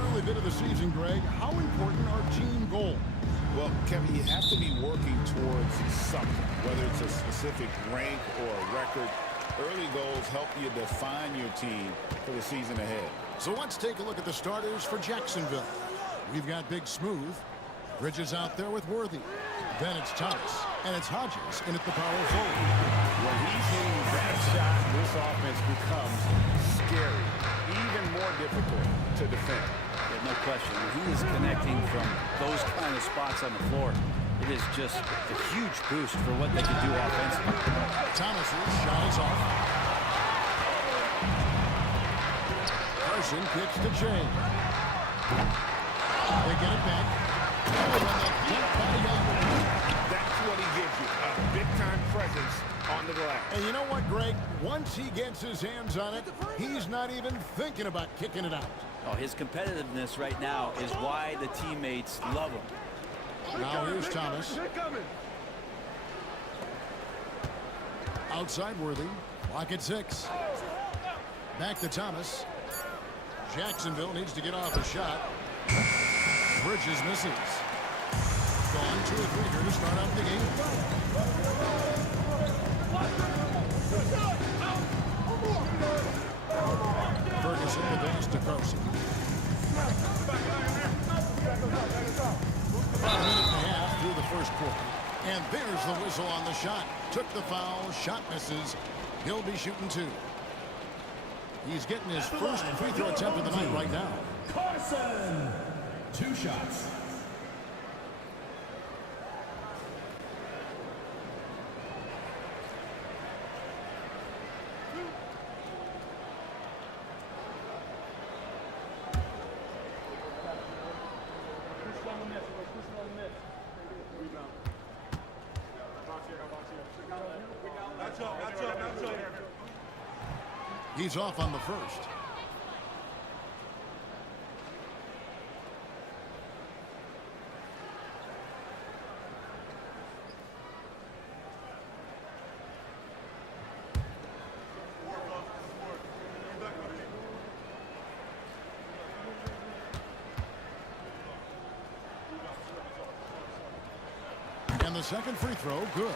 early bit of the season, Greg, how important are team goals? Well, Kevin, you have to be working towards something, whether it's a specific rank or a record. Early goals help you define your team for the season ahead. So let's take a look at the starters for Jacksonville. We've got Big Smooth. Bridges out there with Worthy. Then it's Thomas. And it's Hodges in at the power forward. When he's hitting that shot, this offense becomes scary, even more difficult to defend. Yeah, no question. When he is connecting from those kind of spots on the floor, it is just a huge boost for what they can do offensively. Thomas's shot is off. Carson kicks to Jay. They get it back. Oh, and that dunk by Young. That's what he gives you, a big-time presence on the glass. And you know what, Greg? Once he gets his hands on it, he's not even thinking about kicking it out. Oh, his competitiveness right now is why the teammates love him. Now here's Thomas. Outside Worthy. Clock at 6. Back to Thomas. Jacksonville needs to get off a shot. Bridges misses. Gone 2 or 3 here to start out the game. Ferguson the pass to Carson. About a minute and a half through the first quarter. And there's the whistle on the shot. Took the foul. Shot misses. He'll be shooting 2. He's getting his first free throw attempt of the night right now. Carson! 2 shots. He's off on the first. And the second free throw, good.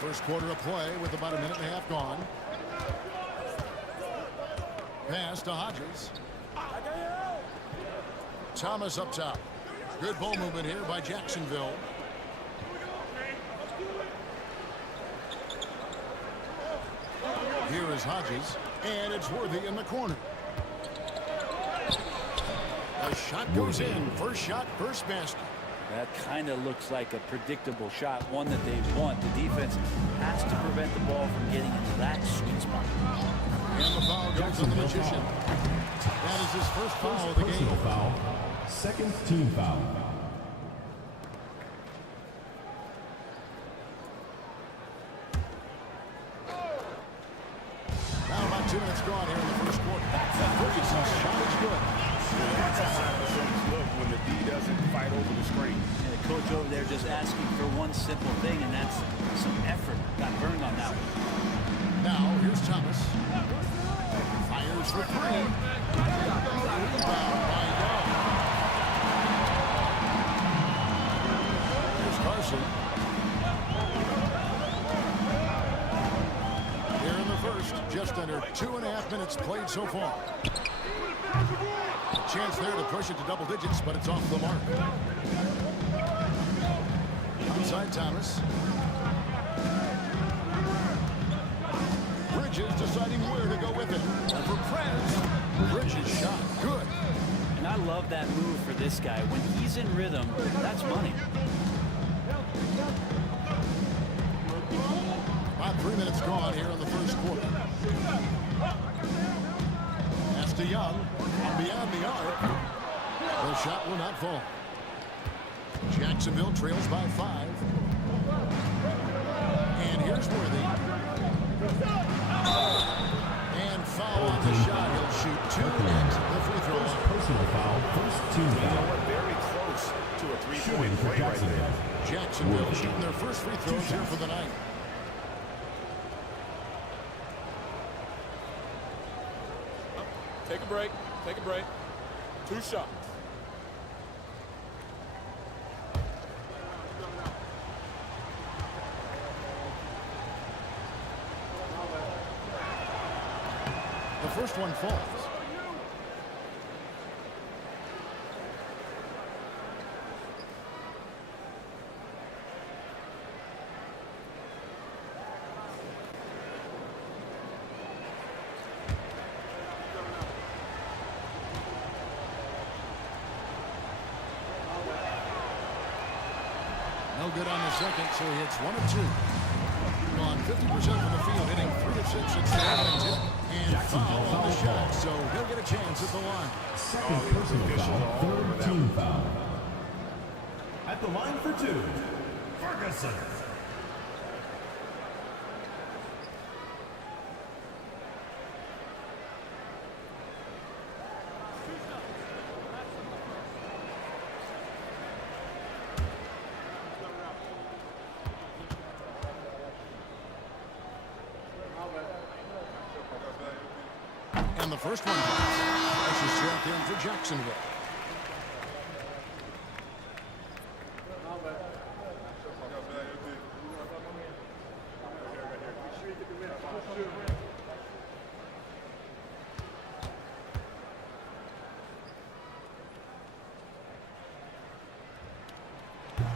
First quarter of play with about a minute and a half gone. Pass to Hodges. Thomas up top. Good ball movement here by Jacksonville. Here is Hodges, and it's Worthy in the corner. The shot goes in. First shot, first basket. That kind of looks like a predictable shot, one that they want. The defense has to prevent the ball from getting into that sweet spot. And the foul goes on the magician. That is his first foul of the game. Foul. Second team foul. Now about 2 minutes gone here in the first quarter. Ferguson's shot is good. That's a sign of things look when the D doesn't fight over the screen. And the coach over there just asking for one simple thing, and that's some effort. Got burned on that one. Now here's Thomas. Fires for 3. Rebound by Young. Here's Carson. Here in the first, just under 2.5 minutes played so far. A chance there to push it to double digits, but it's off the mark. Outside Thomas. Bridges deciding where to go with it. And for Prez, Bridges shot good. And I love that move for this guy. When he's in rhythm, that's money. About 3 minutes gone here in the first quarter. Pass to Young. And beyond the arc, the shot will not fall. Jacksonville trails by 5. And here's Worthy. And foul on the shot. He'll shoot 2 at the free throw line. Personal foul. First team foul. Very close to a three-point play right there. Jacksonville shooting their first free throws here for the night. Take a break. Take a break. 2 shots. The first one falls. No good on the second, so he hits 1 of 2. Gone 50% from the field, hitting 3 of 6. It's the opening tip. And foul on the shot, so he'll get a chance at the line. Second personal foul, third team foul. At the line for 2, Ferguson. And the first one goes. This is checked in for Jacksonville.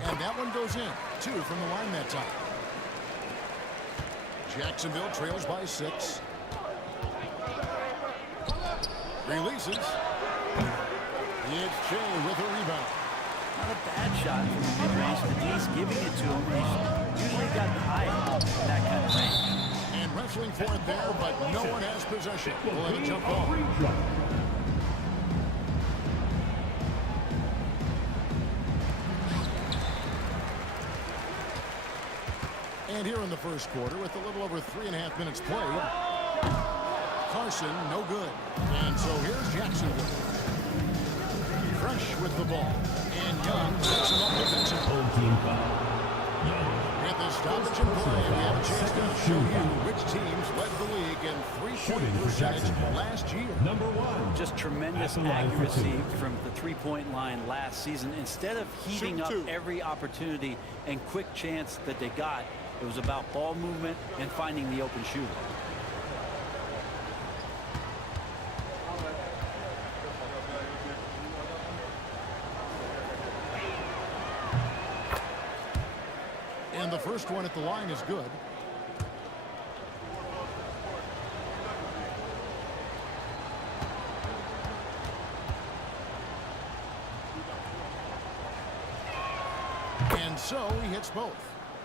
And that one goes in. 2 from the line that time. Jacksonville trails by 6. Releases. It's Jay with a rebound. Not a bad shot from the mid-range, but D's giving it to him. He's usually got high in that kind of range. And wrestling for it there, but no one has possession. We'll let it jump off. And here in the first quarter, with a little over 3.5 minutes played, Carson, no good. And so here's Jacksonville. Fresh with the ball. And Young picks him up defensively. Team foul. At the stoppage and play, we have a chance to show you which teams led the league in three-point percentage last year. Number 1. Just tremendous accuracy from the three-point line last season. Instead of heating up every opportunity and quick chance that they got, it was about ball movement and finding the open shooter. And the first one at the line is good. And so he hits both.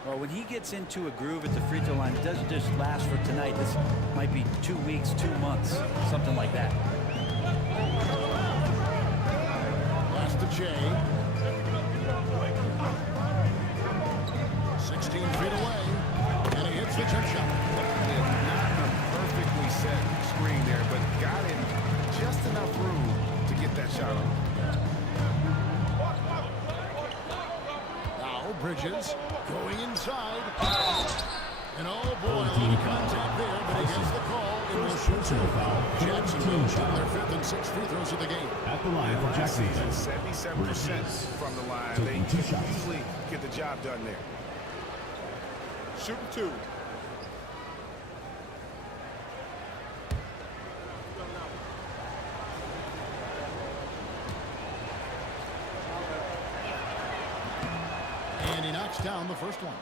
Well, when he gets into a groove at the free throw line, it doesn't just last for tonight. This might be 2 weeks, 2 months, something like that. Pass to Jay. 16 feet away. And he hits the jump shot. Not a perfectly set screen there, but got in just enough room to get that shot off. Now Bridges going inside. And oh boy, a little contact there, but he gets the call. It will shoot two. Jacksonville shooting their 5th and 6th free throws of the game. At the line for Jacksonville. 77% from the line. They can easily get the job done there. Shooting 2. And he knocks down the first one.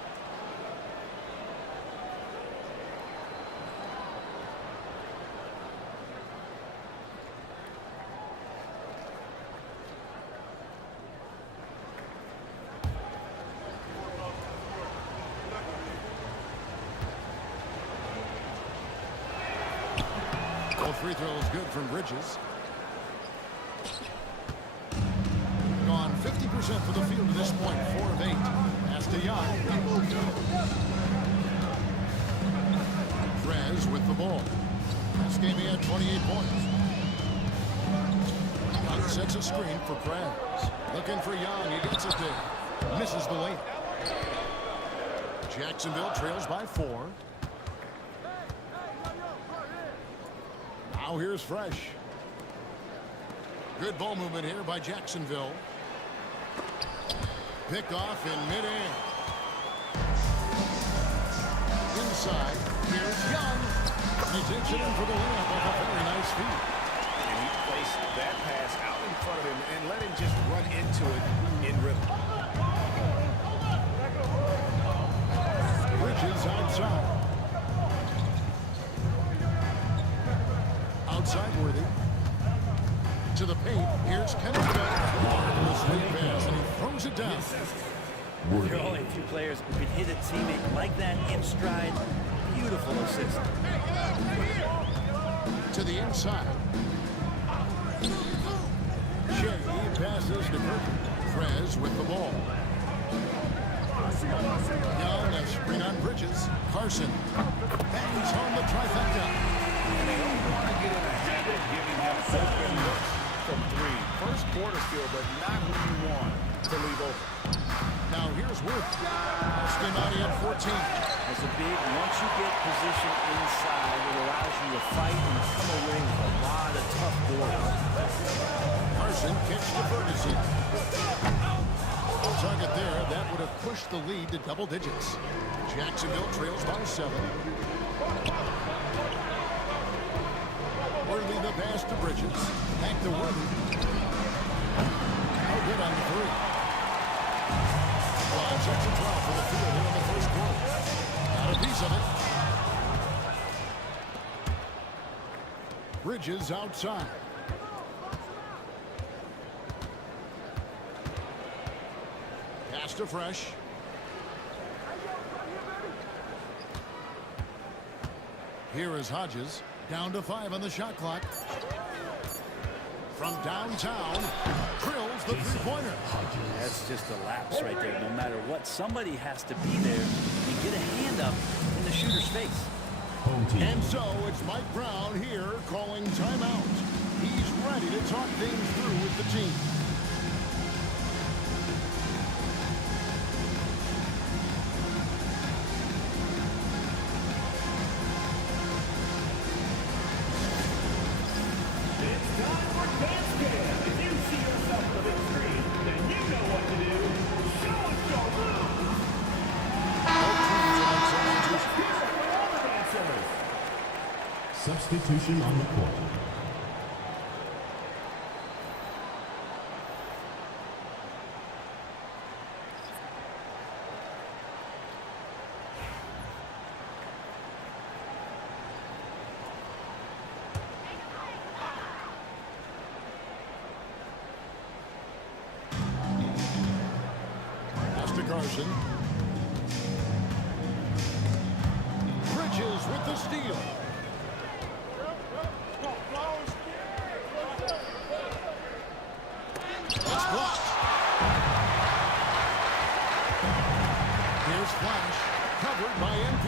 Free throw is good from Bridges. Gone 50% for the field at this point. 4 of 8. Pass to Young. Trez with the ball. Last game he had 28 points. Young sets a screen for Trez. Looking for Young. He gets it there. Misses the layup. Jacksonville trails by 4. Now here's Fresh. Good ball movement here by Jacksonville. Picked off in midair. Inside, here's Young. He takes it in for the layup off a very nice feed. And he placed that pass out in front of him and let him just run into it in rhythm. Bridges outside. Outside Worthy. To the paint. Here's Kennedy. Marvelous late pass, and he throws it down. There are only a few players who can hit a teammate like that in stride. Beautiful assist. To the inside. Shea passes to Burton. Trez with the ball. Young, a screen on Bridges. Carson bangs home the trifecta. And they don't want to get in a habit of giving him open looks from three. First quarter skill, but not who you want to leave open. Now here's Worth. Schemati at 14. As a big, once you get position inside, it allows you to fight and come away with a lot of tough boards. Carson kicks to Ferguson. Target there. That would have pushed the lead to double digits. Jacksonville trails by 7. Worthy the pass to Bridges. Back to Worthy. No good on the 3. Well, 6 and 12 for the field here in the first quarter. Got a piece of it. Bridges outside. Pass to Fresh. Here is Hodges. Down to 5 on the shot clock. From downtown, drills the three-pointer. That's just a lapse right there. No matter what, somebody has to be there and get a hand up in the shooter's face. And so it's Mike Brown here calling timeout. He's ready to talk things through with the team. Substitution on the court. Pass to Carson. Bridges with the steal. Flash, covered by MP.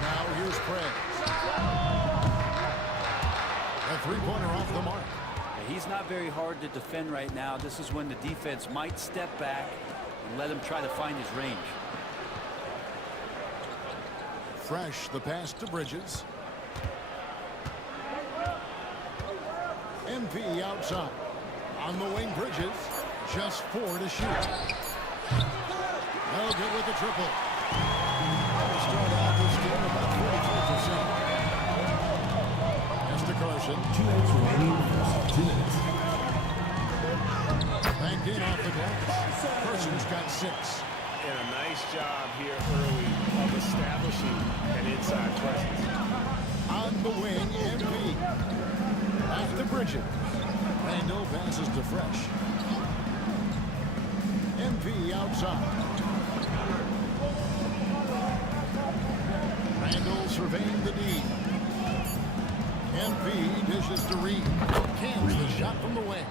Now here's Prez. A three-pointer off the mark. He's not very hard to defend right now. This is when the defense might step back and let him try to find his range. Fresh, the pass to Bridges. MP outside. On the wing, Bridges. Just 4 to shoot. No good with the triple. We'll start out this game about 44%. Pass to Carson. 2 minutes remaining. 2 minutes. Banked in off the glass. Carson's got 6. And a nice job here early of establishing an inside presence. On the wing, MP. Back to Bridges. Randall passes to Fresh. MP outside. Randall surveying the D. MP dishes to Reed. Cans the shot from the wing.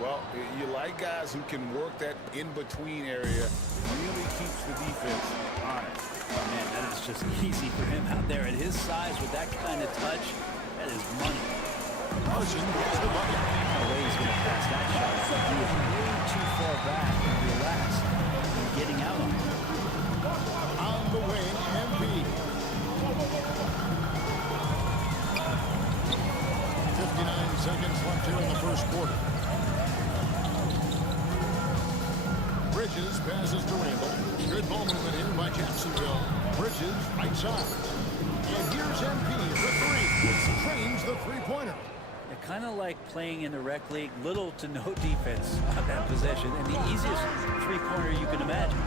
Well, you like guys who can work that in-between area, really keeps the defense honest. Oh, man, that is just easy for him out there at his size with that kind of touch. That is money. Carson gets the bucket. No way he's going to pass that shot. He is way too far back and relaxed and getting out on it. On the wing, MP. 59 left here in the first quarter. Bridges passes to Randall. Good ball movement here by Jacksonville. Bridges, right side. And here's MP for three. Trains the three-pointer. They're kind of like playing in the rec league. Little to no defense on that possession. And the easiest three-pointer you can imagine.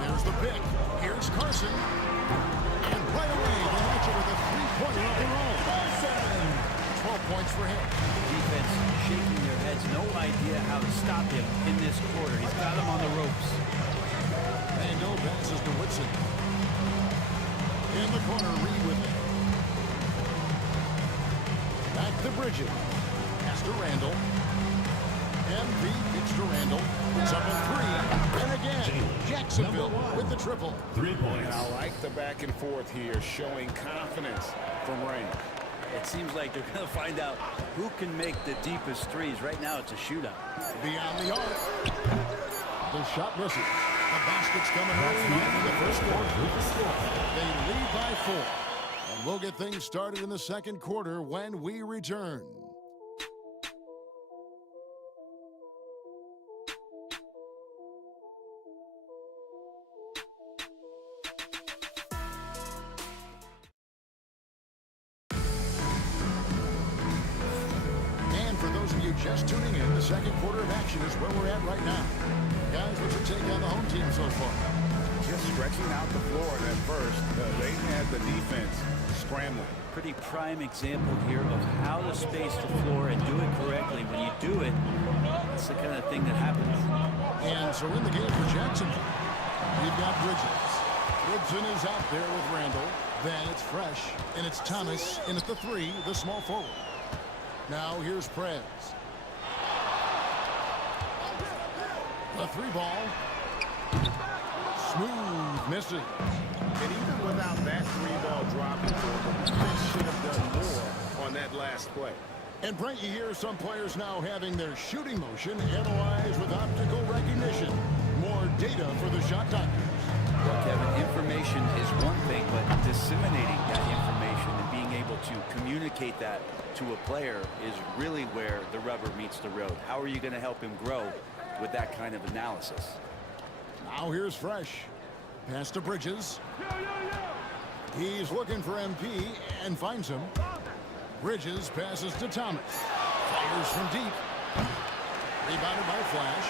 There's the pick. Here's Carson. And right away, they match it with a three-pointer of their own. 12 points for him. Defense shaking their heads. No idea how to stop him in this quarter. He's got him on the ropes. And no passes to Whitson. In the corner, Reed with it. Back to Bridges. Pass to Randall. MP kicks to Randall. It's up a three. And again, Jacksonville with the triple. 3 points. And I like the back and forth here, showing confidence from range. It seems like they're going to find out who can make the deepest threes. Right now, it's a shootout. Beyond the arc. The shot misses. The basket's coming early on in the first quarter. They lead by 4. And we'll get things started in the second quarter when we return. Just tuning in, the second quarter of action is where we're at right now. Guys, what's your take on the home team so far? Just stretching out the floor at first. They had the defense scrambling. Pretty prime example here of how to space the floor and do it correctly. When you do it, it's the kind of thing that happens. And so in the game for Jacksonville, we've got Bridges. Woodson is out there with Randall. Then it's Fresh, and it's Thomas in at the 3, the small forward. Now here's Prez. The 3 ball. Smooth misses. And even without that 3-ball dropping for them, the defense should have done more on that last play. And Brent, you hear some players now having their shooting motion analyzed with optical recognition. More data for the shot doctors. Well, Kevin, information is one thing, but disseminating that information and being able to communicate that to a player is really where the rubber meets the road. How are you going to help him grow with that kind of analysis? Now here's Fresh. Pass to Bridges. He's looking for MP and finds him. Bridges passes to Thomas. Fires from deep. Rebounded by Flash.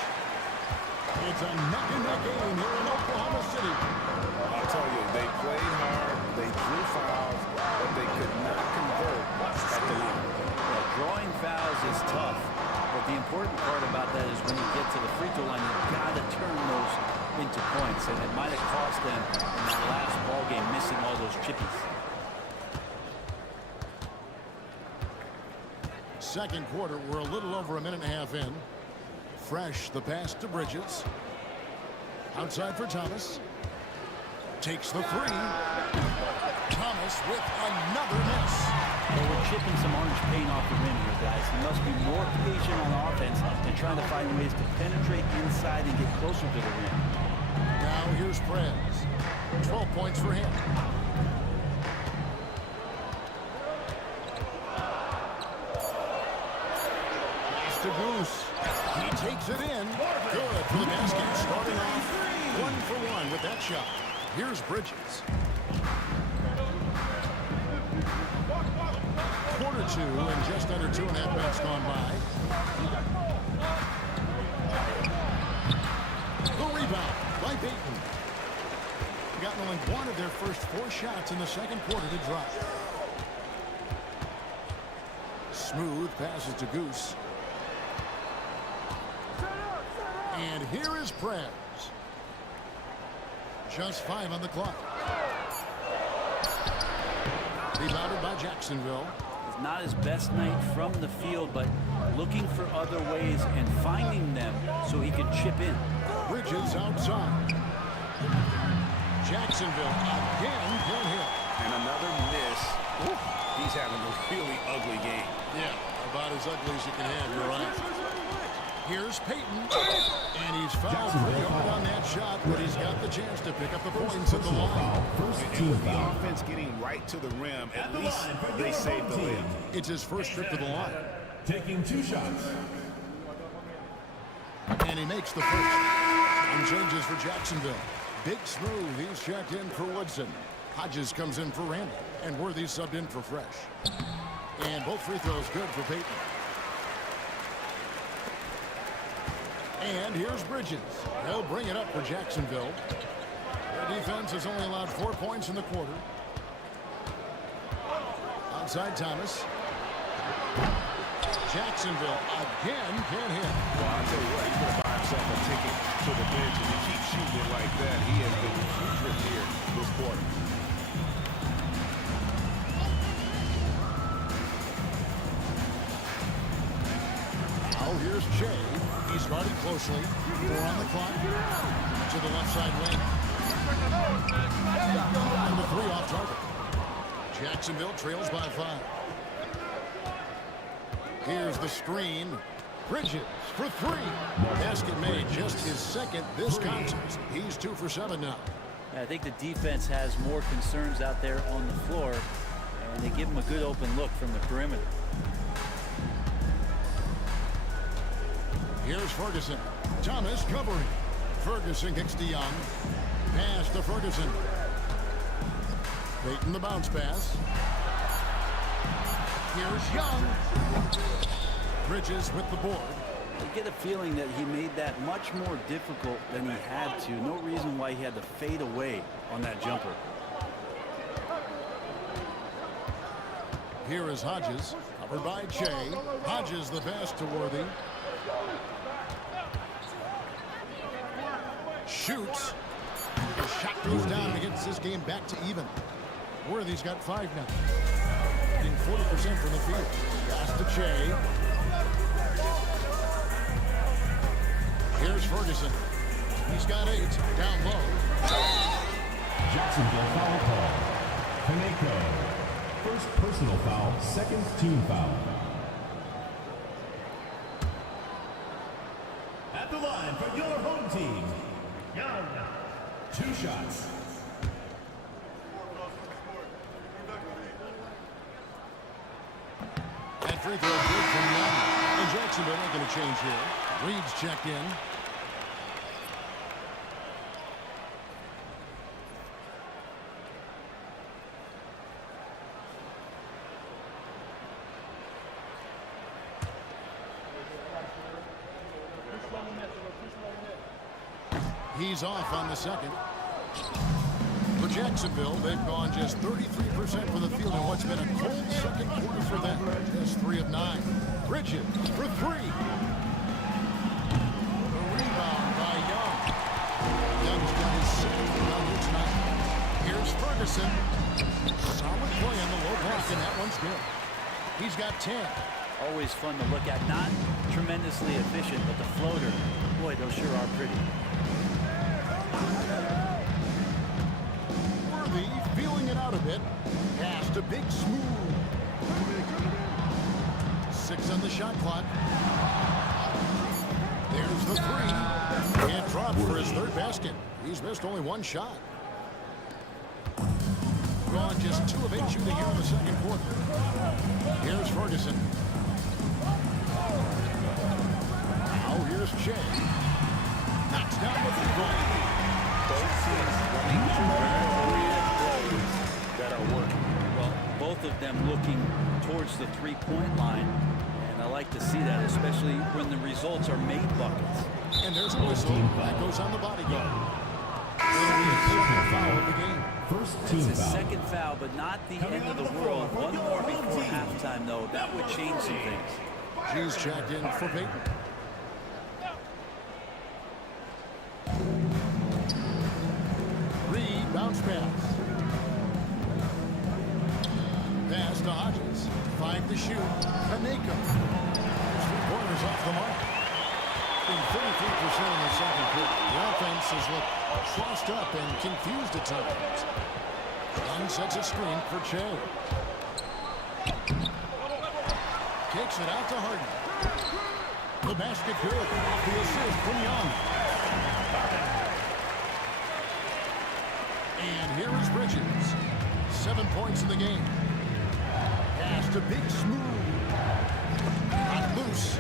It's a neck-and-neck game here in Oklahoma City. I'll tell you, they played hard, they drew fouls, but they could not convert at the line. Well, drawing fouls is tough, but the important part about that is when you get to the free throw line, you've got to turn those into points, and it might have cost them in that last ball game missing all those chippies. Second quarter, we're a little over a minute and a half in. Fresh, the pass to Bridges. Outside for Thomas. Takes the 3. Thomas with another miss. Well, we're chipping some orange paint off the rim here, guys. He must be more patient on offense and trying to find ways to penetrate inside and get closer to the rim. Now here's Prez. 12 points for him. Pass to Goose. He takes it in. Good for the basket. Starting off 1 for 1 with that shot. Here's Bridges. Quarter 2 and just under 2.5 minutes gone by. The rebound by Dayton. Gotten only one of their first 4 shots in the second quarter to drop. Smooth passes to Goose. And here is Prez. Just 5 on the clock. Rebounded by Jacksonville. It's not his best night from the field, but looking for other ways and finding them so he can chip in. Bridges outside. Jacksonville again can't hit. And another miss. He's having a really ugly game. Yeah, about as ugly as you can have, you're right. Here's Peyton, and he's fouled pretty hard on that shot, but he's got the chance to pick up the points at the line. First And team with the foul. offense getting right to the rim, at the least line for they your saved the home lead. team. It's his first trip to the line, Taking 2 shots. and he makes the first. And changes for Jacksonville. Big Smooth, he's checked in for Woodson. Hodges comes in for Randall, and Worthy subbed in for Fresh. And both free throws good for Peyton. And here's Bridges. They'll bring it up for Jacksonville. Their defense has only allowed 4 points in the quarter. Outside Thomas. Jacksonville again can't hit. Well, I'll tell you what, he's going to buy himself a ticket to the bench. If he keeps shooting it like that, he has been putrid here this quarter. Now here's Jay. He's guarded closely. 4 on the clock. To the left side wing. And the 3 off target. Jacksonville trails by 5. Here's the screen. Bridges for 3. Basket made, just his second this contest. He's 2 for 7 now. I think the defense has more concerns out there on the floor, and they give him a good open look from the perimeter. Here's Ferguson. Thomas covering. Ferguson kicks to Young. Pass to Ferguson. Peyton the bounce pass. Here's Young. Bridges with the board. You get a feeling that he made that much more difficult than he had to. No reason why he had to fade away on that jumper. Here is Hodges. Covered by Jay. Hodges the pass to Worthy. Shoots. The shot goes down and gets this game back to even. Worthy's got 5 now. Getting 40% from the field. Pass to Jay. Here's Ferguson. He's got 8. Down low. Jacksonville foul call. Kaneko. First personal foul, second team foul. At the line for your home team. 2 shots. That free throw good from Young. And Jacksonville not going to change here. Reed's checked in. He's off on the second. For Jacksonville, they've gone just 33% from the field in what's been a cold second quarter for them. Just 3 of 9. Bridges for 3. The rebound by Young. Young's got his second rebound here tonight. Here's Ferguson. Solid play on the low block, and that one's good. He's got 10. Always fun to look at. Not tremendously efficient, but the floater, boy, those sure are pretty. Worthy feeling it out a bit. Pass to Big Smooth. 6 on the shot clock. There's the 3. Can't drop for his 3rd basket. He's missed only 1 shot. Gone just 2 of 8 shooting here in the second quarter. Here's Ferguson. Now here's Jay. Knocks down the 3-point. Both teams running very creative plays that are working. Well, both of them looking towards the 3-point line, and I like to see that, especially when the results are made buckets. And there's a whistle. That goes on the body guard. It'll be the 2nd foul of the game. First It's team his foul. second foul, but not the end of the world. One more before halftime, though. That would change some things. G's checked in for Peyton. Reed bounce pass. Pass to Hodges. 5 to shoot. Kaneko. 3-pointers off the mark. In 33% in the second quarter. The offense has looked crossed up and confused at times. Young sets a screen for Che. Kicks it out to Harden. The basket good off the assist from Young. And here is Bridges. 7 points in the game. Pass to Big Smooth. Not loose.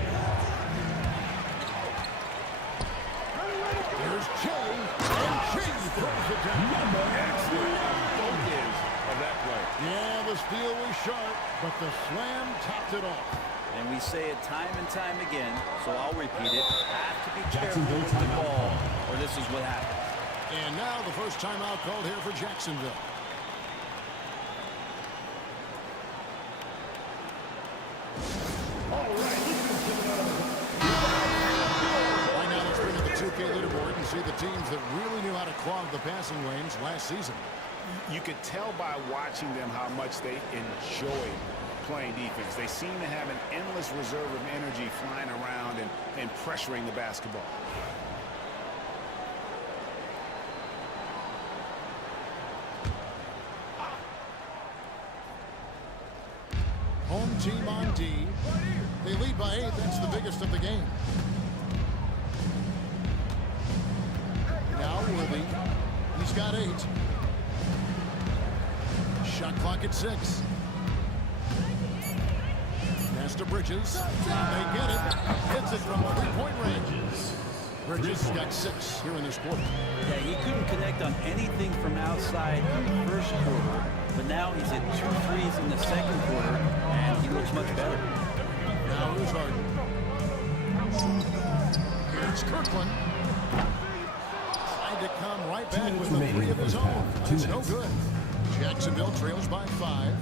Here's Jay. And Jay throws it down. Excellent focus of that play. Yeah, the steal was sharp, but the slam topped it off. And we say it time and time again, so I'll repeat it. Have to be careful Jacksonville with the timeout. ball, or this is what happens. And now the first timeout called here for Jacksonville. Right now, let's bring up the 2K leaderboard and see the teams that really knew how to clog the passing lanes last season. You could tell by watching them how much they enjoy playing defense. They seem to have an endless reserve of energy flying around and pressuring the basketball. Home team on D. They lead by 8. That's the biggest of the game. Now Worthy. He's got 8. Shot clock at 6. Pass to Bridges. They get it. Hits it from 3-point range. Bridges got 6 here in this quarter. Yeah, he couldn't connect on anything from outside in the first quarter, but now he's at 2 threes in the second quarter, and he looks much better. Now here's Harden. Here's Kirkland. Tried to come right back with a 3 of his own. It's no good. Jacksonville trails by 5.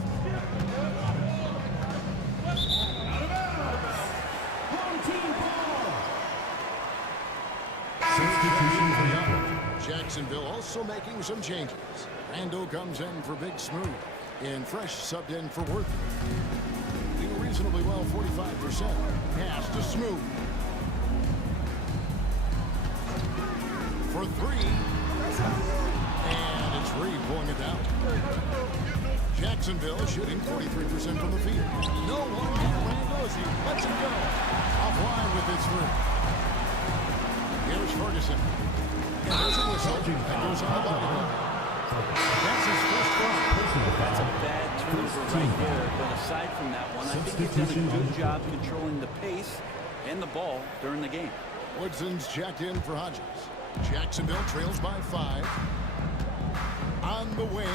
Substitution for Young. Jacksonville also making some changes. Randall comes in for Big Smooth. And Fresh subbed in for Worthy. Doing reasonably well, 45%. Pass to Smooth. For 3. And it's Reed pulling it down. Jacksonville shooting 43% from the field. No one near Randall as he lets him go. Offline with his 3. Here's Ferguson. And there's a whistle that goes on the body. That's his first foul. That's a bad turnover right there, but aside from that one, I think he's done a good job controlling the pace and the ball during the game. Woodson's checked in for Hodges. Jacksonville trails by 5. On the wing,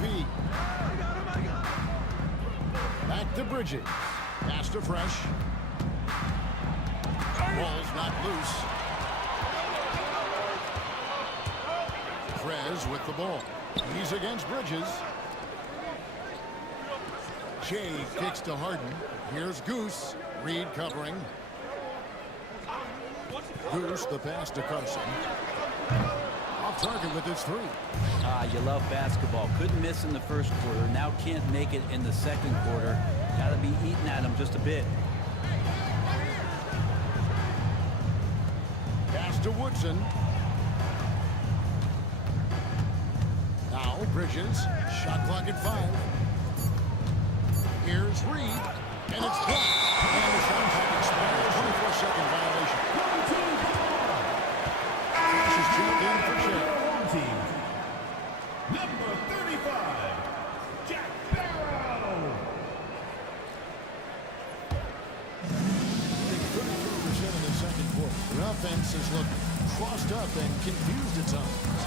MP. Back to Bridges. Pass to Fresh. Ball's not loose. Prez with the ball. He's against Bridges. Jay kicks to Harden. Here's Goose. Reed covering. Goose, the pass to Carson. Off target with his 3. You love basketball. Couldn't miss in the first quarter. Now can't make it in the second quarter. Got to be eating at him just a bit. Pass to Woodson. Now Bridges. Shot clock at 5. Here's Reed. And it's blocked. And the shot clock expires. 24-second violation. Fresh is checked in for Shea. Number 35, Jack Barrow. 33% in the second quarter. The offense has looked crossed up and confused at times.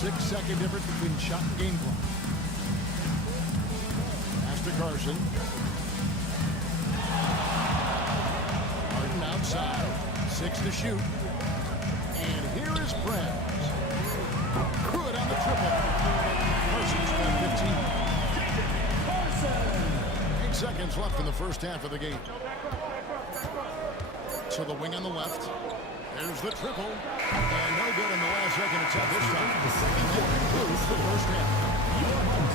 6-second difference between shot and game clock. Pass to Carson. Harden outside. 6 to shoot. And here is Prez. Good on the triple. Carson's got 15. 8 seconds left in the first half of the game. To the wing on the left. There's the triple. And no good in the last second attempt this time. And that concludes the first half.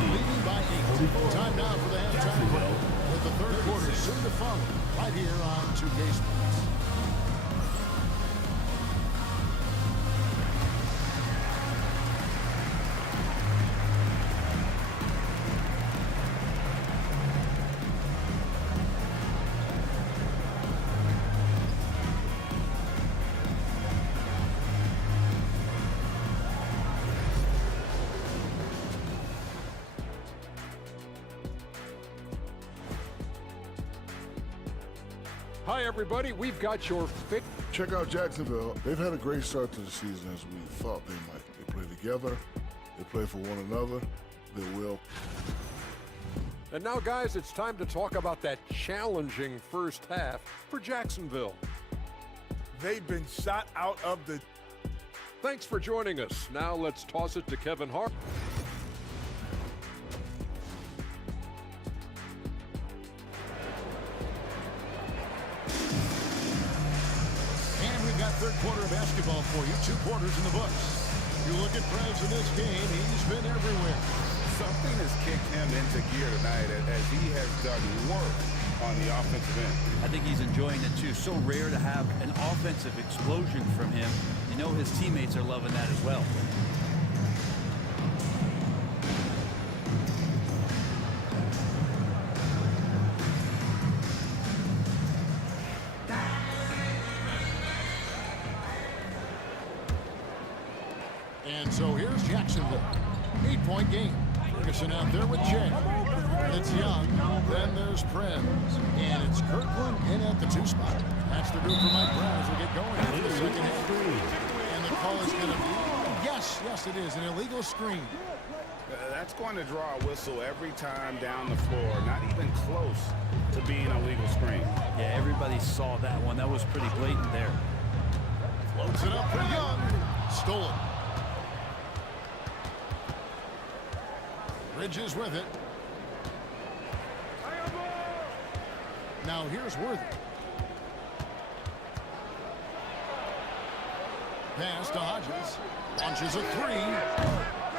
Leading by 8. Time now for the halftime break. With the third quarter soon to follow. Right here on 2K Sports. Hi, everybody. We've got your fit. Check out Jacksonville. They've had a great start to the season as we thought they might. They play together. They play for one another. They will. And now, guys, it's time to talk about that challenging first half for Jacksonville. They've been shot out of the... Thanks for joining us. Now let's toss it to Kevin Hart. And we've got third quarter of basketball for you. 2 quarters in the books. You look at Prez in this game, he's been everywhere. Something has kicked him into gear tonight as he has done work on the offensive end. I think he's enjoying it too. So rare to have an offensive explosion from him. You know his teammates are loving that as well. And so here's Jacksonville. 8-point game. Ferguson out there with Jay. It's Young. Then there's Prez. And it's Kirkland in at the 2 spot. That's the group for Mike Brown as we get going into the second half. And the call is going to be, yes, it is, an illegal screen. That's going to draw a whistle every time down the floor. Not even close to being a legal screen. Yeah, everybody saw that one. That was pretty blatant there. Floats it up for Young. Stolen. Bridges with it. Now here's Worthy. Pass to Hodges. Launches a 3.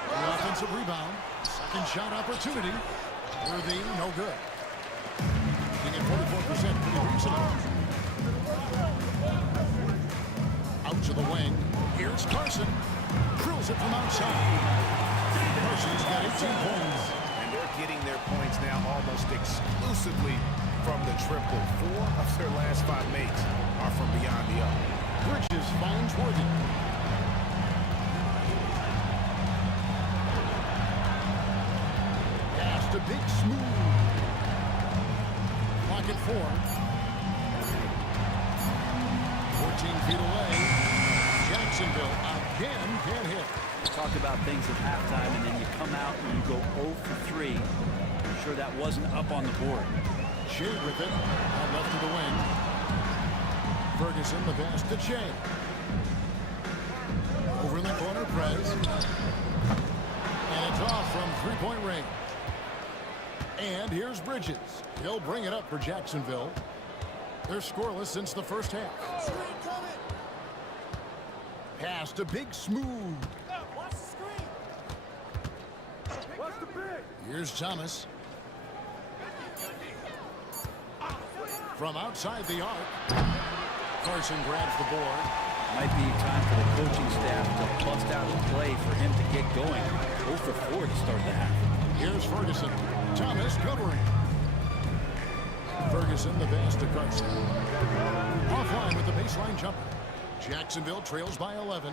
The offensive rebound. Second shot opportunity. Worthy, no good. Shooting at 44%, pretty reasonable. Out to the wing. Here's Carson. Drills it from outside. Carson's got 18 points. And they're getting their points now almost exclusively from the triple. 4 of their last 5 makes are from beyond the arc. Bridges finds Worthy. Pass to Big Smooth. Clock at 4. 14 feet away. Jacksonville again can't hit. Talk about things at halftime, and then you come out and you go 0 for 3. I'm sure that wasn't up on the board. Shea with it. Out left to the wing. Ferguson, the pass to Shea. Over in the corner, Prez. And it's off from three-point range. And here's Bridges. He'll bring it up for Jacksonville. They're scoreless since the first half. Pass to Big Smooth. Here's Thomas. From outside the arc. Carson grabs the board. Might be time for the coaching staff to bust out a play for him to get going. 0 for 4 to start the half. Here's Ferguson. Thomas covering. Ferguson, the pass to Carson. Offline with the baseline jumper. Jacksonville trails by 11.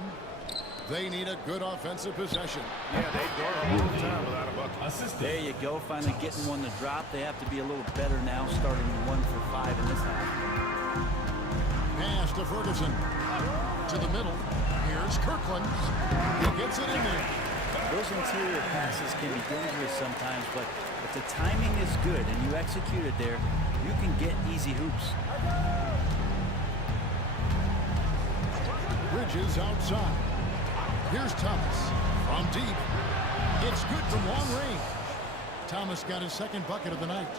They need a good offensive possession. Yeah, they've gone a long time without a bucket. There you go. Finally getting one to drop. They have to be a little better now, starting 1 for 5 in this half. Pass to Ferguson. To the middle. Here's Kirkland. He gets it in there. Those interior passes can be dangerous sometimes, but if the timing is good and you execute it there, you can get easy hoops. Bridges outside. Here's Thomas. From deep. It's good from long range. Thomas got his second bucket of the night.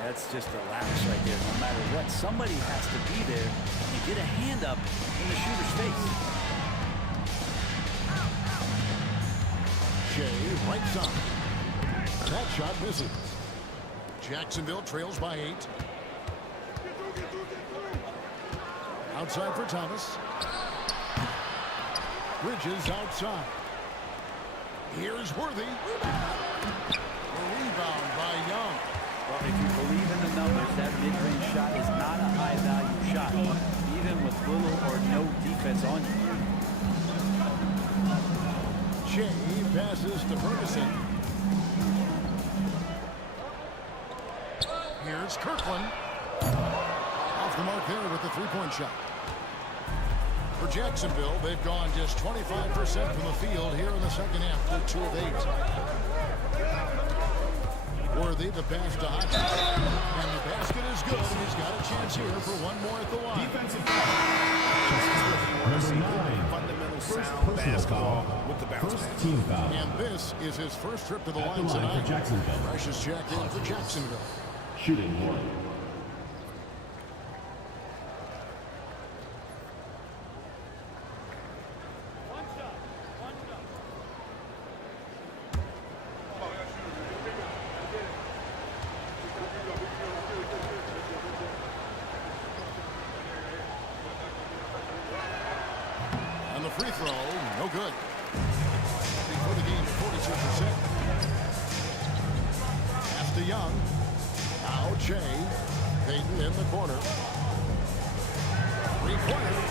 That's just a lapse right there. No matter what, somebody has to be there and get a hand up in the shooter's face. Shea right side. That shot misses. Jacksonville trails by 8. Outside for Thomas. Bridges outside. Here's Worthy. A rebound by Young. Well, if you believe in the numbers, that mid-range shot is not a high-value shot, even with little or no defense on you. Shea passes to Ferguson. Here's Kirkland. off the mark there with the three-point shot. For Jacksonville, they've gone just 25% from the field here in the second half. They're 2 of 8. Worthy, the pass to Hydra. And the basket is good. And he's got a chance here for one more at the line. Defensive Fundamental First sound personal basketball foul. with the bounce First pass. team foul. And this is his first trip to the At the line line tonight. for Jacksonville. Fresh is checked in for Jacksonville. Shooting 1. And the free throw, no good. Before the game at 42%. Pass to Young. Now Jay. Payton in the corner. Required.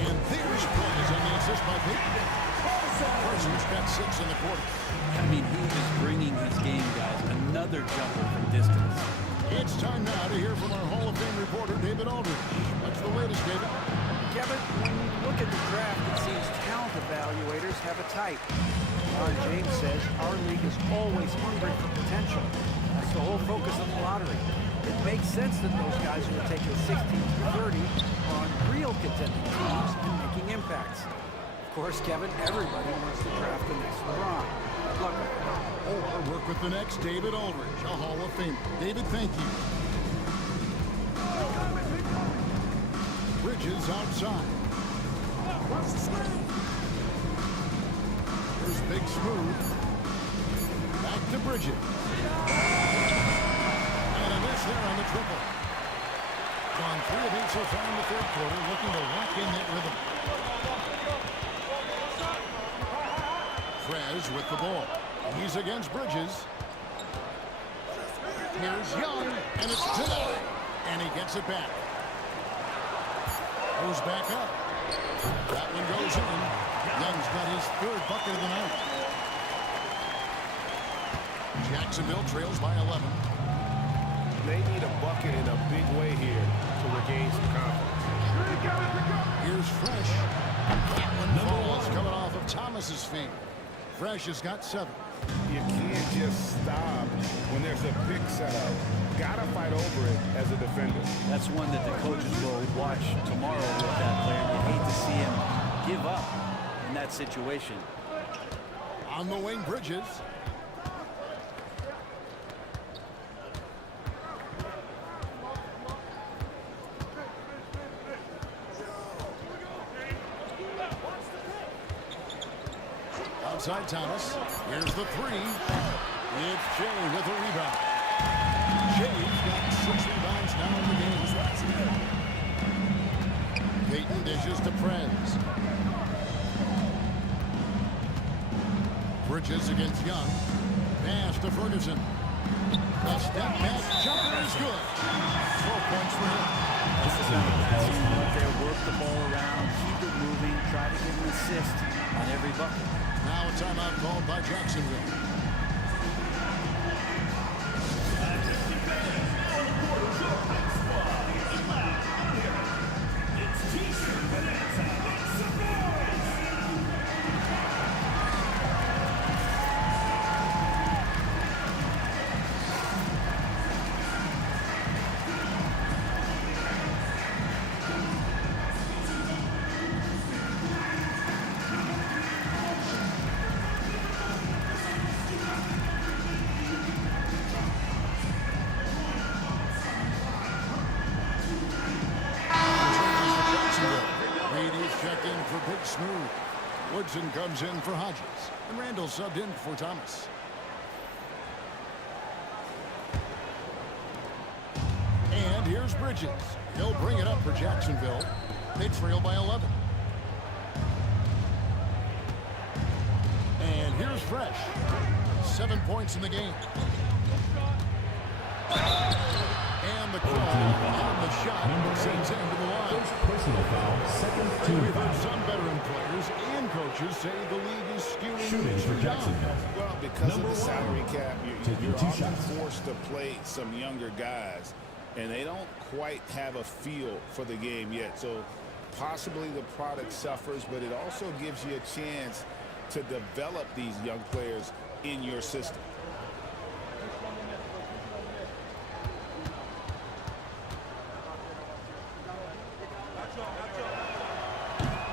And there's plays on the assist by Payton. Parsons got 6 in the quarter. I mean, he is bringing his game, guys. Another jumper from distance. It's time now to hear from our Hall of Fame reporter, David Aldridge. What's the latest, David? Kevin, when you look at the draft, it seems talent evaluators have a type. Ron James says our league is always hungry for potential. That's the whole focus of the lottery. It makes sense that those guys who are taking 16 through 30 are on real contending teams and making impacts. Of course, Kevin, everybody wants to draft the next LeBron. Good luck. Or work with the next David Aldridge, a Hall of Famer. David, thank you. Bridges outside. Here's Big Smooth. Back to Bridges. And a miss there on the triple. Gone 3 of 8 so far in the third quarter, looking to lock in that rhythm. Frez with the ball. He's against Bridges. Here's Young, and it's denied. And he gets it back. Goes back up. That one goes in. Young's got his 3rd bucket of the night. Jacksonville trails by 11. They need a bucket in a big way here to regain some confidence. Here's Fresh. That one falls coming off of Thomas's feet. Fresh has got 7. You can't just stop when there's a pick set up. Gotta fight over it as a defender. That's one that the coaches will watch tomorrow with that player. You hate to see him give up in that situation. On the wing, Bridges. Outside Thomas. Here's the 3. It's Jay with a rebound. Jay's got 6 rebounds now in the game. Payton dishes to Prez. Bridges against Young. Pass to Ferguson. The step back jumper is good. 12 points for him. This is not a bad team out there. Work the ball around, keep it moving, try to get an assist on every bucket. Now a timeout called by Jacksonville. Checked in for Big Smooth. Woodson comes in for Hodges. And Randall subbed in for Thomas. And here's Bridges. He'll bring it up for Jacksonville. They trail by 11. And here's Fresh. 7 points in the game. And the call on the shot sends him to the line. Personal foul, second team We've heard foul. some veteran players and coaches say the league is skewing Shooting for too young. Jacksonville. Well, because Number of the salary one. cap, Taking you're 2 often shots. forced to play some younger guys. and they don't quite have a feel for the game yet. So possibly the product suffers, but it also gives you a chance to develop these young players in your system.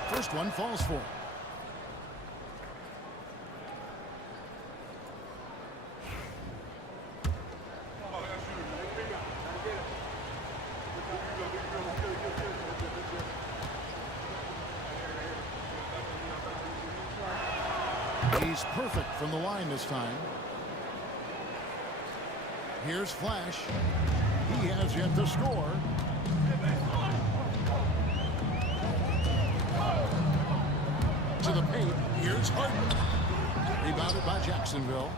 First one falls for him. He's perfect from the line this time. Here's Flash. He has yet to score. To the paint. Here's Hydra. Rebounded by Jacksonville.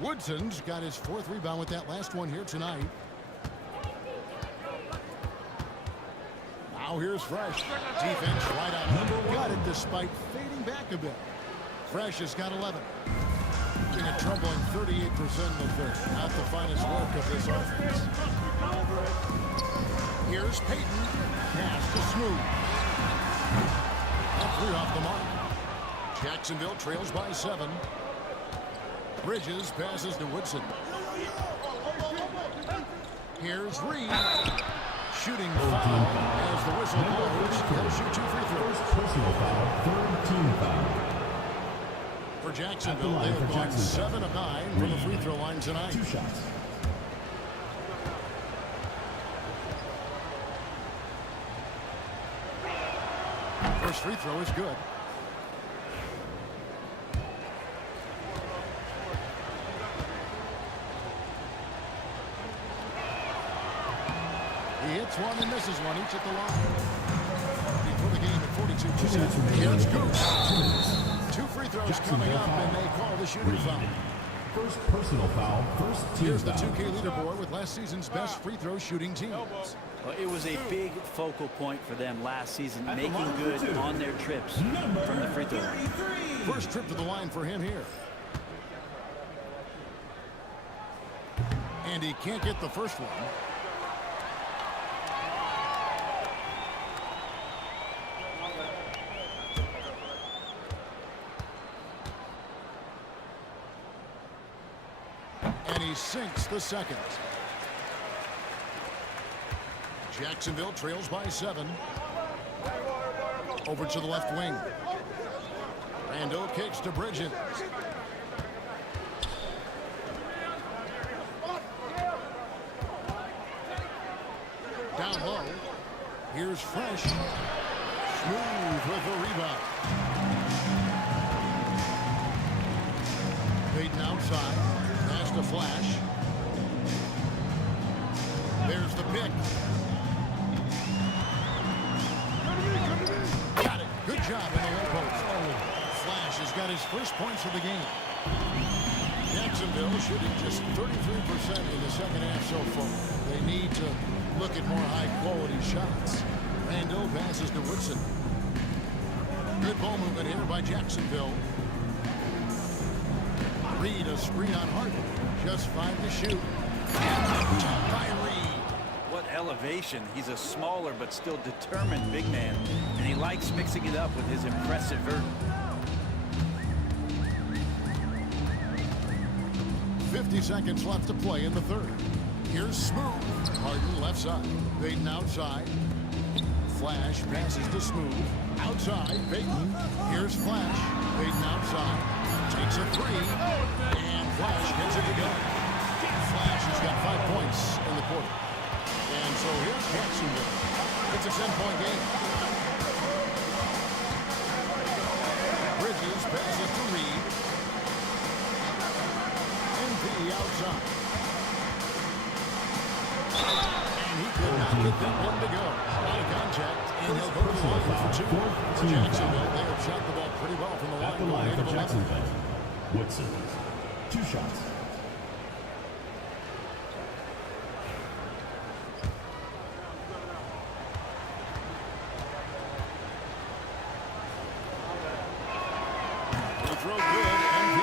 Woodson's got his 4th rebound with that last one here tonight. Now here's Fresh. Defense right on. Got it despite fading back a bit. Fresh has got 11. Getting a troubling 38% in the third. Not the finest work of this offense. Here's Payton. Pass to Smooth. And 3 off the mark. Jacksonville trails by 7. Bridges passes to Woodson. Here's Reed. Shooting foul as the whistle blows. He'll shoot 2 free throws. Personal foul, 3rd team foul. For Jacksonville, they have gone 7 of 9 from the free throw line tonight. 2 shots. First free throw is good. He hits one and misses one, each at the line. Before the game at 42%. Here's Goose. 2 free throws coming up, and they call the shooting foul. First personal foul, first team Here's the foul. 2K leaderboard with last season's best free throw shooting teams. Well, it was a big focal point for them last season, making good on their trips from the free throw line. First trip to the line for him here. And he can't get the first one. And he sinks the second. Jacksonville trails by 7. Over to the left wing. Randall kicks to Bridges. Down low. Here's Fresh. Smooth with the rebound. Payton outside. Pass to Flash. There's the pick. Got it. Good job in the low post. Flash has got his first points of the game. Jacksonville shooting just 33% in the second half so far. They need to look at more high-quality shots. Randall passes to Woodson. Good ball movement here by Jacksonville. Reed a screen on Hardman. Just 5 to shoot. And by Reed. What elevation. He's a smaller but still determined big man, and he likes mixing it up with his impressive vert. 50 seconds left to play in the third. Here's Smooth. Harden left side. Payton outside. Flash passes to Smooth. Outside. Payton. Here's Flash. Payton outside. Takes a 3. And Flash gets it to go. Flash has got 5 points in the quarter. And so here's Jacksonville. It's a 10-point game. Bridges passes to Reed. Outside. And he could not get that one to go. Out of contact, and he'll go to the line for 2. For Jacksonville, they have shot the ball pretty well from the line. At the line for Jacksonville, Woodson. 2 shots. The throw good, MP.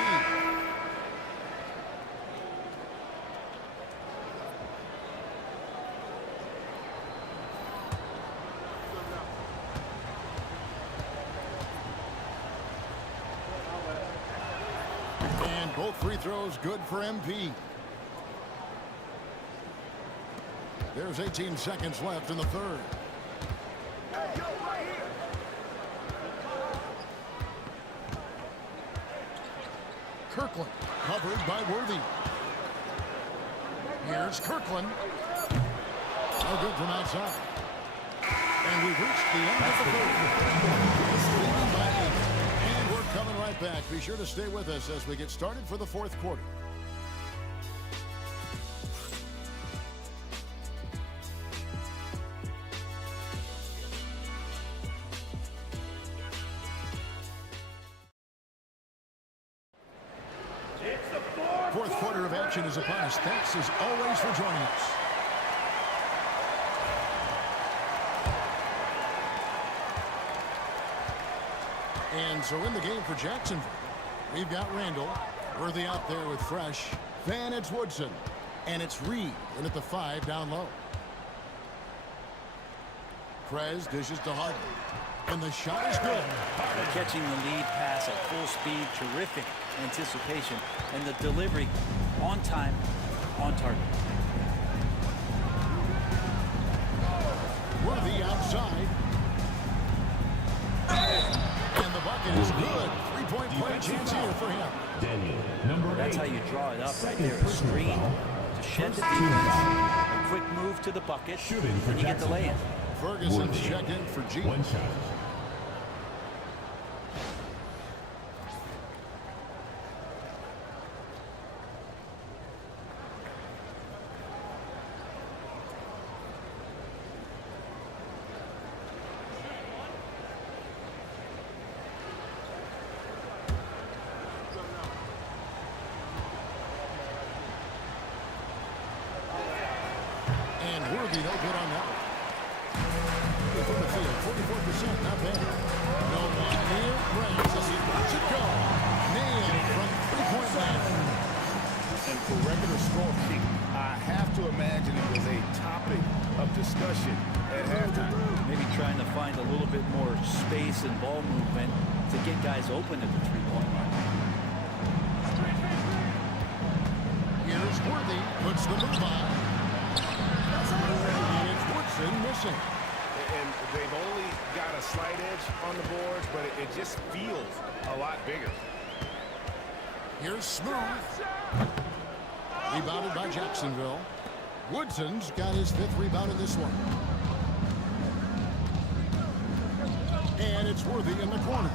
Both free throws good for MP. There's 18 seconds left in the third. Kirkland covered by Worthy. Here's Kirkland. No good from outside. And we've reached the end of the third. Leading by 8. And we're coming right back. Be sure to stay with us as we get started for the fourth quarter. Fourth quarter of action is upon us. Thanks as always for joining us. And so in the game for Jacksonville, we've got Randall. Worthy out there with Fresh. Then it's Woodson. And it's Reed in at the 5 down low. Prez dishes to Hydra. And the shot is good. Catching the lead pass at full speed, terrific anticipation, and the delivery on time, on target. Worthy outside. And the bucket is good. Three-point play chance here for him. That's how you draw it up right there. A screen to shed the defense. A quick move to the bucket, and you get the lay-in. Ferguson's checked in for G. One shot. And Worthy no good on that one. From the field, 44%, not bad. No one near Rams as he lets it go. Nailed from three-point line. And for regular scoring, I have to imagine it was a topic of discussion at halftime. Maybe trying to find a little bit more space and ball movement to get guys open at the three-point line. Here's Worthy, puts the move on. And it's Woodson missing. And they've only got a slight edge on the boards, but it just feels a lot bigger. Here's Smooth. Rebounded by Jacksonville. Woodson's got his 5th rebound in this one. And it's Worthy in the corner.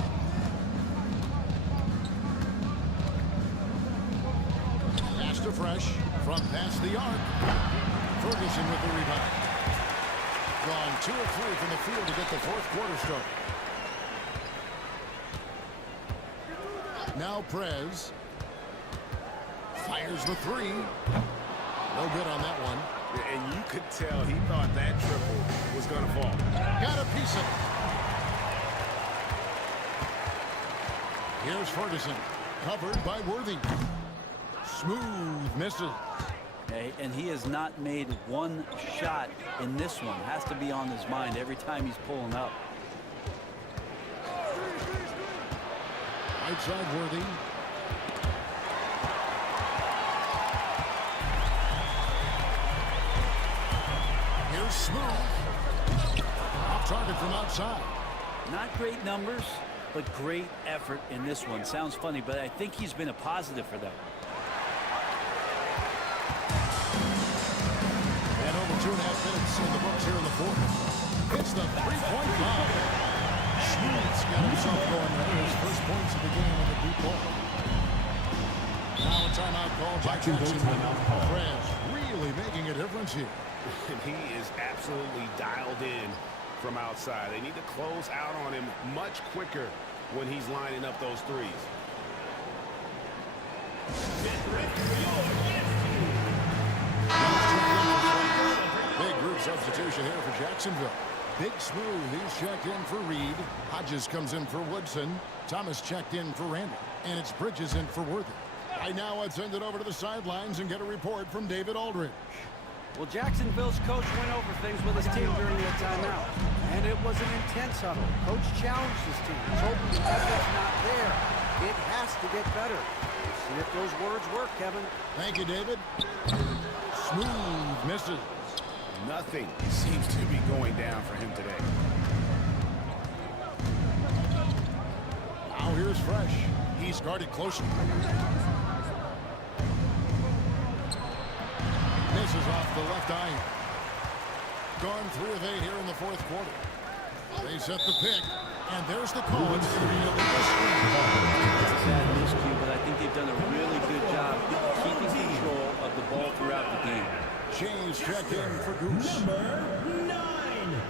Pass to Fresh from past the arc. Ferguson with the rebound. Gone 2 of 3 from the field to get the fourth quarter started. Now Prez fires the 3. No good on that one. And you could tell he thought that triple was going to fall. Got a piece of it. Here's Ferguson, covered by Worthy. Smooth misses. Okay, and he has not made one shot in this one. Has to be on his mind every time he's pulling up. Right side Worthy. Here's Smooth. Off target from outside. Not great numbers, but great effort in this one. Sounds funny, but I think he's been a positive for them. And over 2.5 minutes in the books here in the fourth. Hits the three-point bomb. Smooth's got himself going there. His first points of the game on the deep ball. Now a timeout called by Jacksonville. Prez really making a difference here. And he is absolutely dialed in from outside. They need to close out on him much quicker when he's lining up those threes. Big group substitution here for Jacksonville. Big Smooth, he's checked in for Reed. Hodges comes in for Woodson. Thomas checked in for Randall. And it's Bridges in for Worthy. Right now, I'd send it over to the sidelines and get a report from David Aldridge. Well, Jacksonville's coach went over things with his team during the timeout, and it was an intense huddle. Coach challenged his team. He's hoping the effort's not there. It has to get better. See if those words work, Kevin. Thank you, David. Smooth misses. Nothing seems to be going down for him today. Now here's Fresh. He's guarded closely. Misses off the left eye. Gone 3 of 8 here in the fourth quarter. They set the pick, and there's the call. It's going to be a illegal screen. It's a sad miscue, but I think they've done a really good job keeping control of the ball throughout the game. James checked in for Goose. Number 9.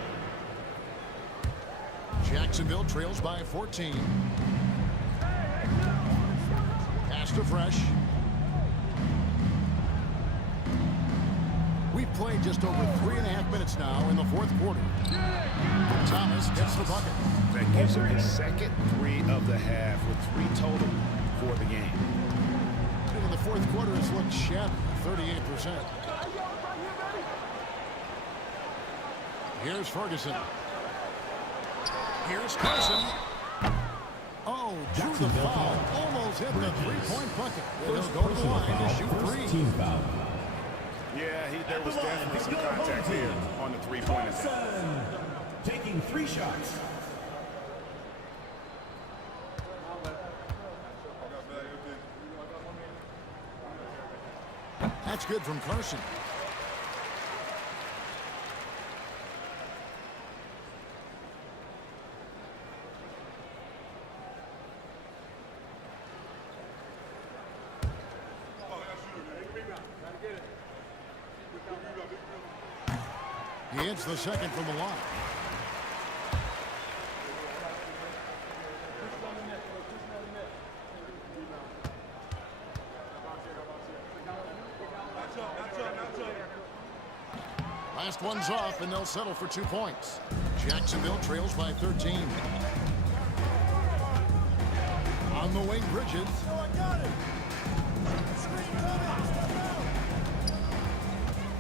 Jacksonville trails by 14. Pass to Fresh. We've played just over 3.5 minutes now in the fourth quarter. Thomas gets the bucket. That gives him his second 3 of the half with 3 total for the game. In the fourth quarter, it's looked shabby, 38%. Here's Ferguson. Here's Carson. Oh, drew the foul. Almost hit the three-point bucket. He'll go to the line to shoot 3. Team foul. Yeah, there was definitely some contact there on the three-point attempt. Taking 3 shots. That's good from Carson. He hits the second from the line. Last one's off, and they'll settle for 2 points. Jacksonville trails by 13. On the wing, Bridges.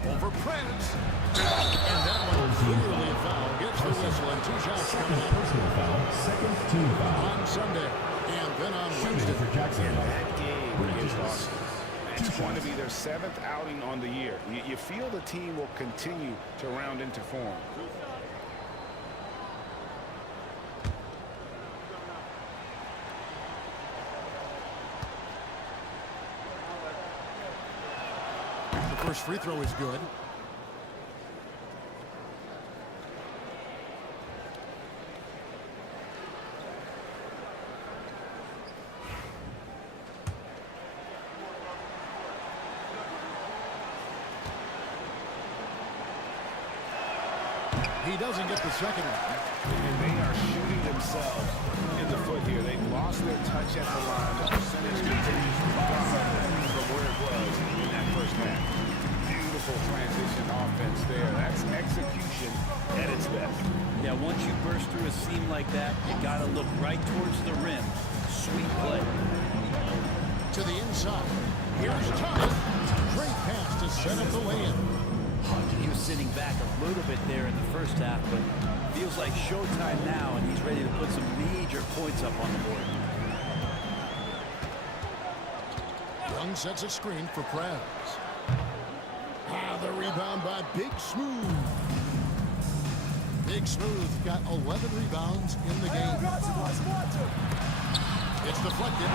Over Prince. And that one clearly a foul. Gets the whistle and 2 shots coming up. Personal foul. Second team foul. On Sunday. And then on Wednesday. For Jacksonville. That game against Austin. It's going to be their 7th outing on the year. You feel the team will continue to round into form. The first free throw is good. He doesn't get the second one. And they are shooting themselves in the foot here. They've lost their touch at the line. The percentage continues to drop from where it was in that first half. Beautiful transition offense there. That's execution at its best. Yeah, once you burst through a seam like that, you got to look right towards the rim. Sweet play. To the inside. Here's Thomas. Great pass to set up the lay-in. He was sitting back a little bit there in the first half, but feels like showtime now, and he's ready to put some major points up on the board. Young sets a screen for Prez. The rebound by Big Smooth. Big Smooth got 11 rebounds in the game. It's deflected.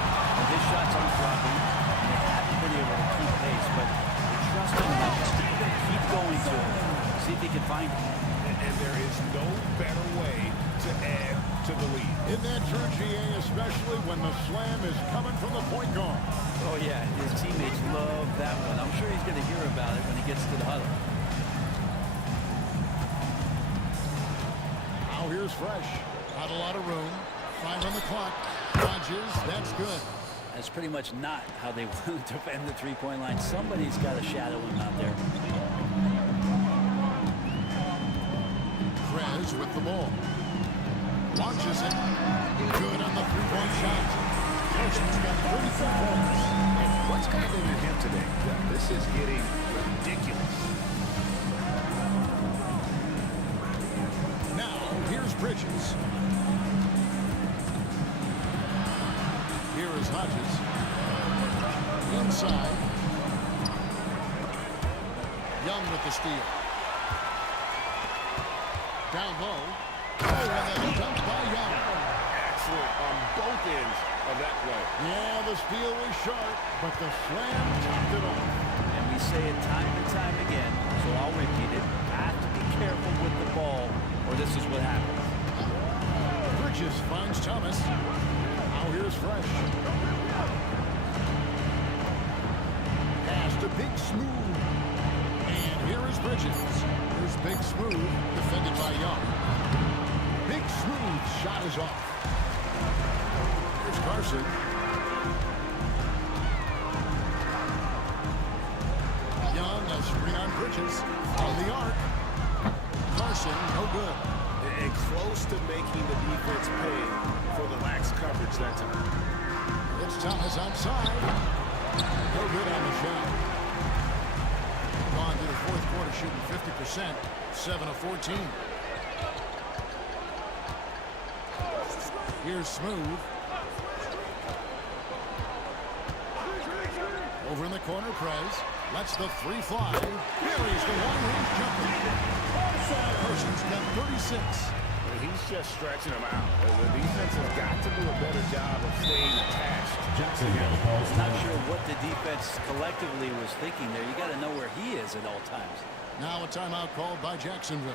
His shots aren't dropping. They haven't been able to keep pace, but they trust him enough to keep going to him. See if he can find him. And there is no better way to add to the lead. In that turn, GA, especially when the slam is coming from the point guard. Oh, yeah, his teammates love that one. I'm sure he's going to hear about it when he gets to the huddle. Now here's Fresh. Not a lot of room. 5 on the clock. Dodges. That's good. That's pretty much not how they want to defend the three-point line. Somebody's got to shadow him out there. Prez with the ball. Launches it. Good on the three-point shot. Carson's got 34 points. What's happening to him today? This is getting ridiculous. Now, here's Bridges. Here's is Hodges. Inside. Young with the steal. Down low. Oh, and then dumped by Young. Excellent on both ends of that play. Yeah, the steal was sharp, but the slam topped it off. And we say it time and time again, so I'll repeat it. Have to be careful with the ball, or this is what happens. Bridges finds Thomas. Now here's Fresh. Pass to Big Smooth. And here is Bridges. Here's Big Smooth, defended by Young. Big Smooth shot is off. Here's Carson. Young, a screen on Bridges. On the arc. Carson, no good. And close to making the defense pay for the lax coverage that time. It's Thomas outside. No good on the shot. Gone through the fourth quarter shooting 50%, 7 of 14. Here's Smooth. Over in the corner, Prez. Lets the three fly. Buries the long-range jumper. Carson's got 36. He's just stretching them out. The defense has got to do a better job of staying attached. Jacksonville calls Not sure what the defense collectively was thinking there. You got to know where he is at all times. Now a timeout called by Jacksonville.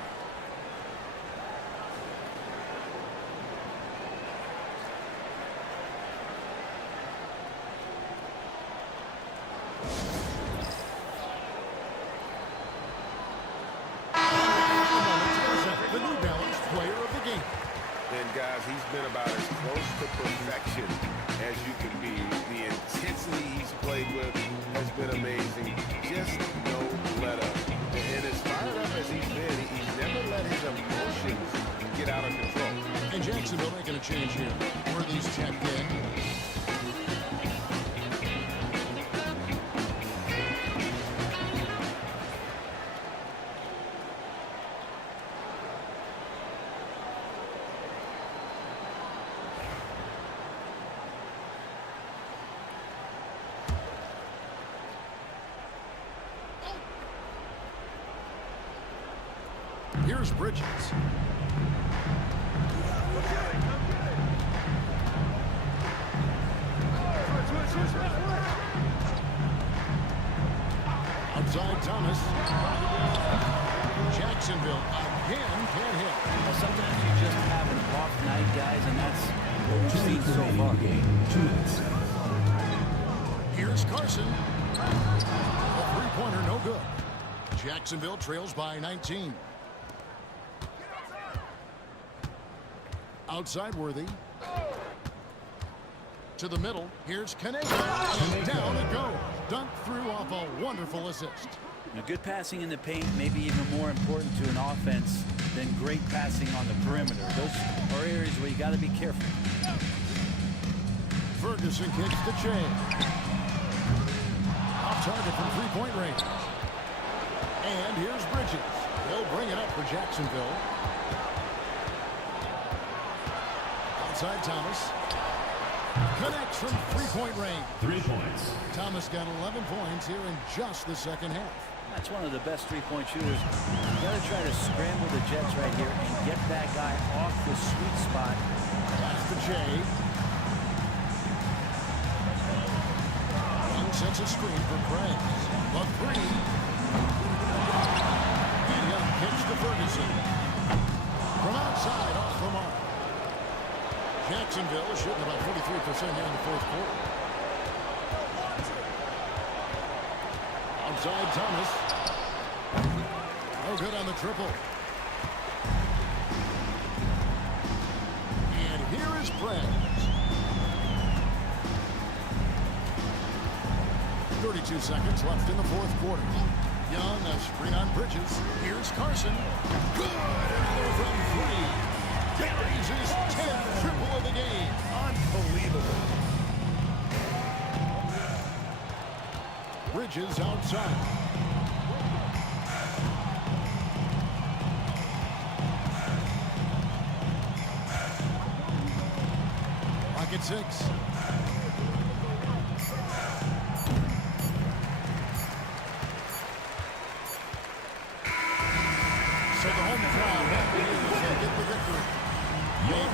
The New Balance player of the game. And guys, he's been about as close to perfection as you can be. The intensity he's played with has been amazing. Just no let up. And as fired up as he's been, he's never let his emotions get out of control. And Jacksonville making a change here. Worthy's checked in. Here's Bridges. Outside Thomas. Jacksonville again can't hit. Well, sometimes you just have an off night, guys, and that's what we've seen so far. Here's Carson. A three-pointer, no good. Jacksonville trails by 19. Outside Worthy. To the middle. Here's Kaneko. And down it goes. Dunked through off a wonderful assist. Now, good passing in the paint may be even more important to an offense than great passing on the perimeter. Those are areas where you got to be careful. Ferguson kicks the chain. Off target from three-point range. And here's Bridges. They'll bring it up for Jacksonville. Outside Thomas. Connects from three-point range. 3 points. Thomas got 11 points here in just the second half. That's one of the best three-point shooters. You got to try to scramble the Jets right here and get that guy off the sweet spot. Pass to Jay. Young sets a screen for Prez. A three. And Young kicks to Ferguson. From outside, off the mark. Jacksonville is shooting about 43% here in the fourth quarter. Outside Thomas. No good on the triple. And here is Prez. 32 seconds left in the fourth quarter. Young, a screen on Bridges. Here's Carson. Good! Another from three. Carries his 10th triple of the game. Unbelievable. Bridges outside. Rocket 6.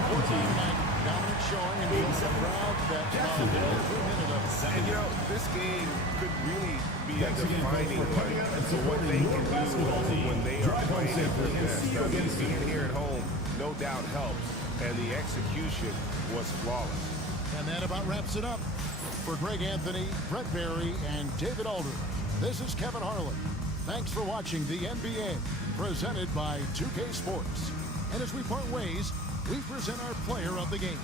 Dominant showing and a crowd that followed every minute of it. And, you know, this game could really be a defining one for what they can do when they are playing at their best. I mean, being here at home no doubt helps, and the execution was flawless. And that about wraps it up. For Greg Anthony, Brett Barry, and David Alder, this is Kevin Harlan. Thanks for watching the NBA, presented by 2K Sports. And as we part ways, we present our player of the game.